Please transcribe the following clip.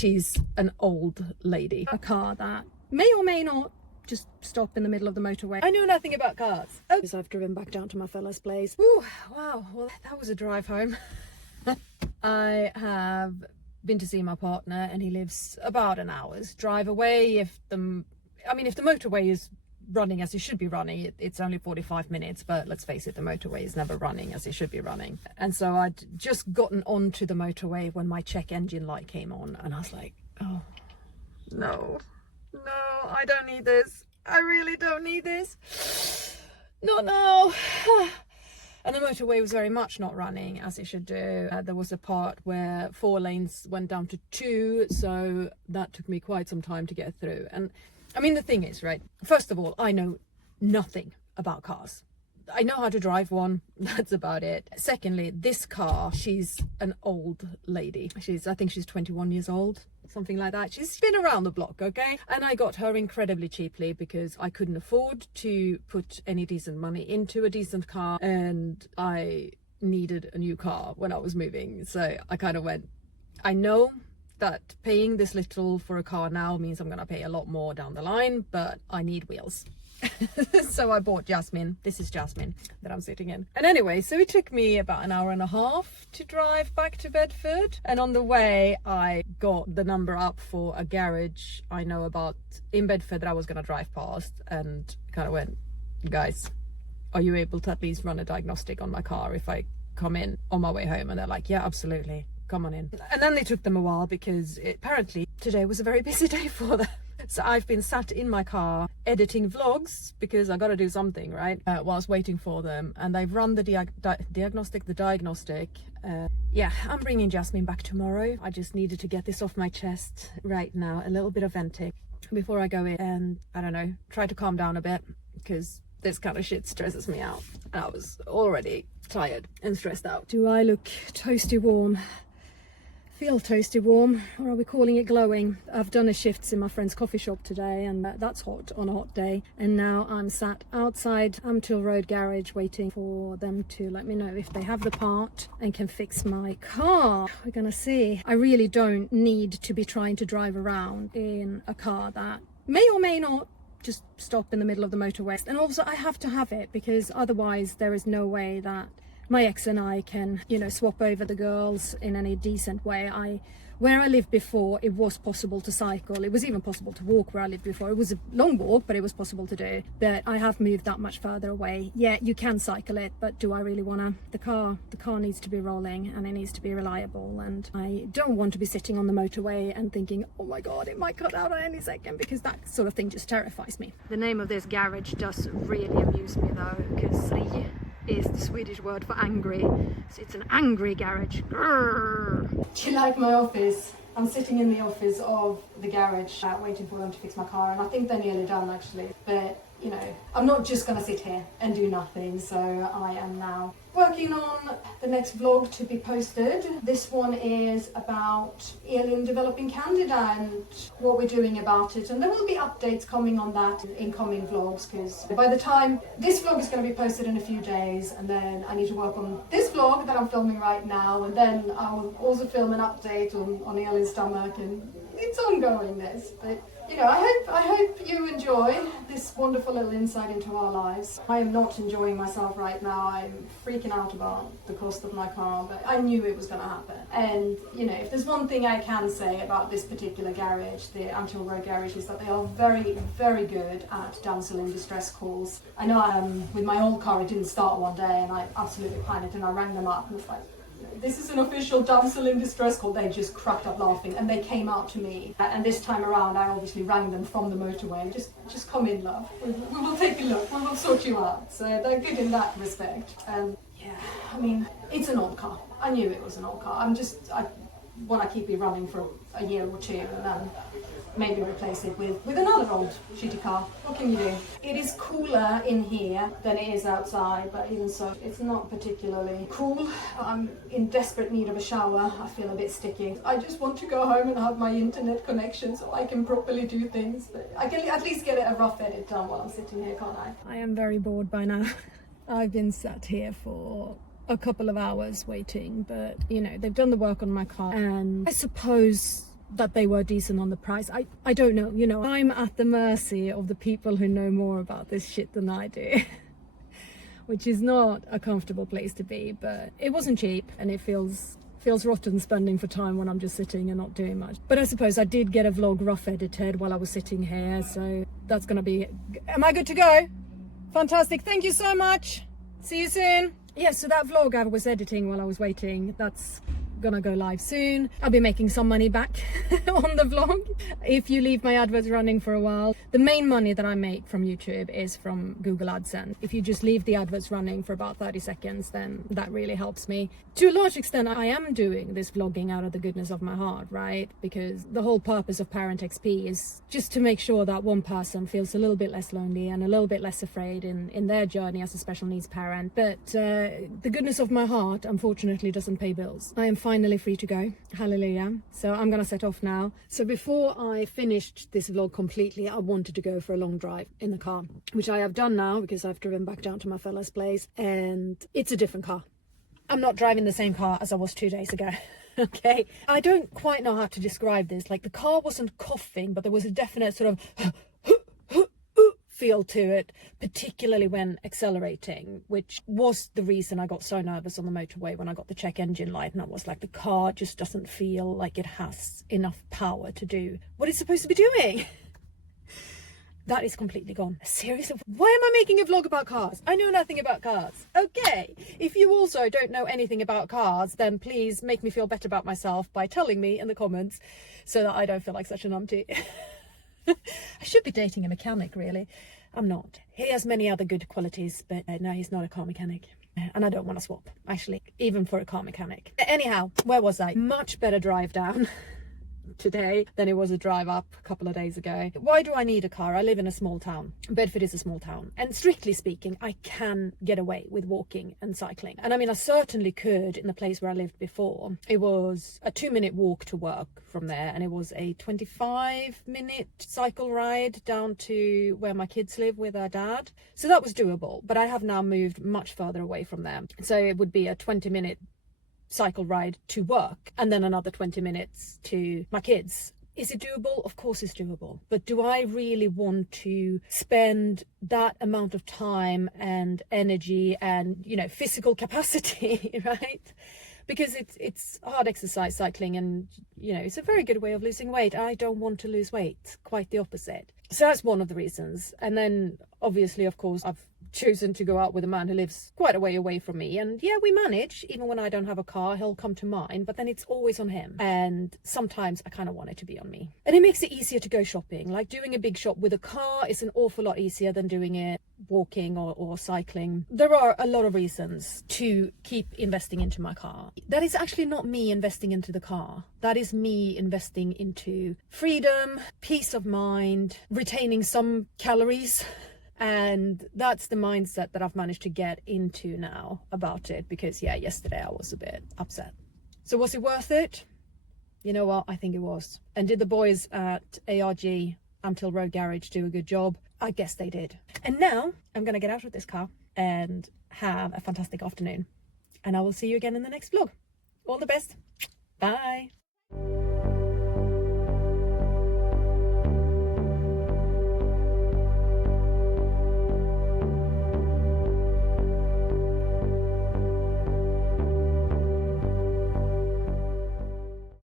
She's an old lady. A car that may or may not just stop in the middle of the motorway. I know nothing about cars. Oh, so I've driven back down to my fella's place. Ooh, wow, well that was a drive home. I have been to see my partner and he lives about an hour's drive away. If the motorway is running as it should be running, it's only 45 minutes, but let's face it, the motorway is never running as it should be running. And so I'd just gotten onto the motorway when my check engine light came on and I was like, oh no, I don't need this. I really don't need this. Not now. And the motorway was very much not running as it should do. There was a part where 4 lanes went down to 2, so that took me quite some time to get through. And I mean, the thing is, right, first of all, I know nothing about cars. I know how to drive one, that's about it. Secondly, this car, she's an old lady. I think she's 21 years old, something like that. She's been around the block, okay? And I got her incredibly cheaply because I couldn't afford to put any decent money into a decent car and I needed a new car when I was moving. So I kind of went, I know that paying this little for a car now means I'm gonna pay a lot more down the line, but I need wheels. So I bought Jasmine. This is Jasmine that I'm sitting in. And anyway, so it took me about an hour and a half to drive back to Bedford. And on the way, I got the number up for a garage I know about in Bedford that I was gonna drive past and kind of went, guys, are you able to at least run a diagnostic on my car if I come in on my way home? And they're like, yeah, absolutely. Come on in. And then it took them a while because apparently today was a very busy day for them. So I've been sat in my car editing vlogs because I got to do something, right? Whilst waiting for them. And they've run the diagnostic. Yeah, I'm bringing Jasmine back tomorrow. I just needed to get this off my chest right now. A little bit of venting before I go in and, I don't know, try to calm down a bit because this kind of shit stresses me out. I was already tired and stressed out. Do I look toasty warm? Feel toasty warm, or are we calling it glowing? I've done a shift in my friend's coffee shop today and that's hot on a hot day, and now I'm sat outside Amtil Road garage waiting for them to let me know if they have the part and can fix my car. We're gonna see. I really don't need to be trying to drive around in a car that may or may not just stop in the middle of the motorway, and also I have to have it because otherwise there is no way that my ex and I can, you know, swap over the girls in any decent way. Where I lived before, it was possible to cycle. It was even possible to walk where I lived before. It was a long walk, but it was possible to do. But I have moved that much further away. Yeah, you can cycle it, but do I really want to? The car needs to be rolling and it needs to be reliable. And I don't want to be sitting on the motorway and thinking, oh my God, it might cut out at any second, because that sort of thing just terrifies me. The name of this garage does really amuse me though, because is the Swedish word for angry. So it's an angry garage. Grrr. Do you like my office? I'm sitting in the office of the garage waiting for them to fix my car, and I think they're nearly done actually. But you know, I'm not just gonna sit here and do nothing, so I am now working on the next vlog to be posted. This one is about Elin developing Candida and what we're doing about it, and there will be updates coming on that in coming vlogs, because by the time this vlog is going to be posted in a few days, and then I need to work on this vlog that I'm filming right now, and then I will also film an update on Elin's stomach, and it's ongoing this, but you know, I hope you enjoy this wonderful little insight into our lives. I am not enjoying myself right now. I'm freaking out about the cost of my car, but I knew it was going to happen. And you know, if there's one thing I can say about this particular garage, the Amtil Road garage, is that they are very, very good at damsel in distress calls. I know with my old car, it didn't start one day, and I absolutely panicked, and I rang them up and was like, this is an official damsel in distress call. They just cracked up laughing and they came out to me. And this time around, I obviously rang them from the motorway. Just come in, love. We will take a look. We will sort you out. So they're good in that respect. Yeah, I mean, it's an old car. I knew it was an old car. I want to keep it running for a year or two and then maybe replace it with another old shitty car. What can you do? It is cooler in here than it is outside, but even so, it's not particularly cool. I'm in desperate need of a shower. I feel a bit sticky. I just want to go home and have my internet connection so I can properly do things. But I can at least get a rough edit done while I'm sitting here, can't I? I am very bored by now. I've been sat here for a couple of hours waiting, but you know, they've done the work on my car, and I suppose that they were decent on the price. I don't know, you know, I'm at the mercy of the people who know more about this shit than I do. Which is not a comfortable place to be, but it wasn't cheap, and it feels rotten spending for time when I'm just sitting and not doing much. But I suppose I did get a vlog rough edited while I was sitting here, so that's gonna be... Am I good to go? Fantastic, thank you so much. See you soon. Yeah, so that vlog I was editing while I was waiting, that's gonna go live soon. I'll be making some money back on the vlog if you leave my adverts running for a while. The main money that I make from YouTube is from Google AdSense. If you just leave the adverts running for about 30 seconds, then that really helps me. To a large extent, I am doing this vlogging out of the goodness of my heart, right? Because the whole purpose of ParentXP is just to make sure that one person feels a little bit less lonely and a little bit less afraid in their journey as a special needs parent. But the goodness of my heart, unfortunately, doesn't pay bills. I am finally free to go. Hallelujah. So I'm gonna set off now. So before I finished this vlog completely, I wanted to go for a long drive in the car, which I have done now because I've driven back down to my fella's place, and it's a different car. I'm not driving the same car as I was 2 days ago. Okay, I don't quite know how to describe this. Like, the car wasn't coughing, but there was a definite sort of feel to it, particularly when accelerating, which was the reason I got so nervous on the motorway when I got the check engine light, and I was like, the car just doesn't feel like it has enough power to do what it's supposed to be doing. That is completely gone. Seriously, why am I making a vlog about cars? I know nothing about cars. Okay, if you also don't know anything about cars, then please make me feel better about myself by telling me in the comments so that I don't feel like such a numpty. I should be dating a mechanic, really. I'm not. He has many other good qualities, but no, he's not a car mechanic. And I don't want to swap, actually, even for a car mechanic. Anyhow, where was I? Much better drive down today than it was a drive up a couple of days ago. Why do I need a car? I live in a small town. Bedford is a small town, and strictly speaking, I can get away with walking and cycling. And I mean, I certainly could in the place where I lived before. It was a 2-minute walk to work from there, and it was a 25-minute cycle ride down to where my kids live with their dad. So that was doable, but I have now moved much further away from there. So it would be a 20-minute cycle ride to work and then another 20 minutes to my kids. Is it doable? Of course it's doable. But do I really want to spend that amount of time and energy and, you know, physical capacity, right? Because it's hard exercise, cycling, and, you know, it's a very good way of losing weight. I don't want to lose weight, quite the opposite. So that's one of the reasons. And then obviously, of course, I've chosen to go out with a man who lives quite a way away from me, and yeah, we manage. Even when I don't have a car, he'll come to mine, but then it's always on him, and sometimes I kind of want it to be on me. And it makes it easier to go shopping. Like, doing a big shop with a car is an awful lot easier than doing it walking or cycling. There are a lot of reasons to keep investing into my car. That is actually not me investing into the car. That is me investing into freedom, peace of mind, retaining some calories. And that's the mindset that I've managed to get into now about it, because yeah, yesterday I was a bit upset. So was it worth it? You know what? I think it was. And did the boys at ARG Until Road Garage do a good job? I guess they did. And now I'm going to get out of this car and have a fantastic afternoon. And I will see you again in the next vlog. All the best. Bye.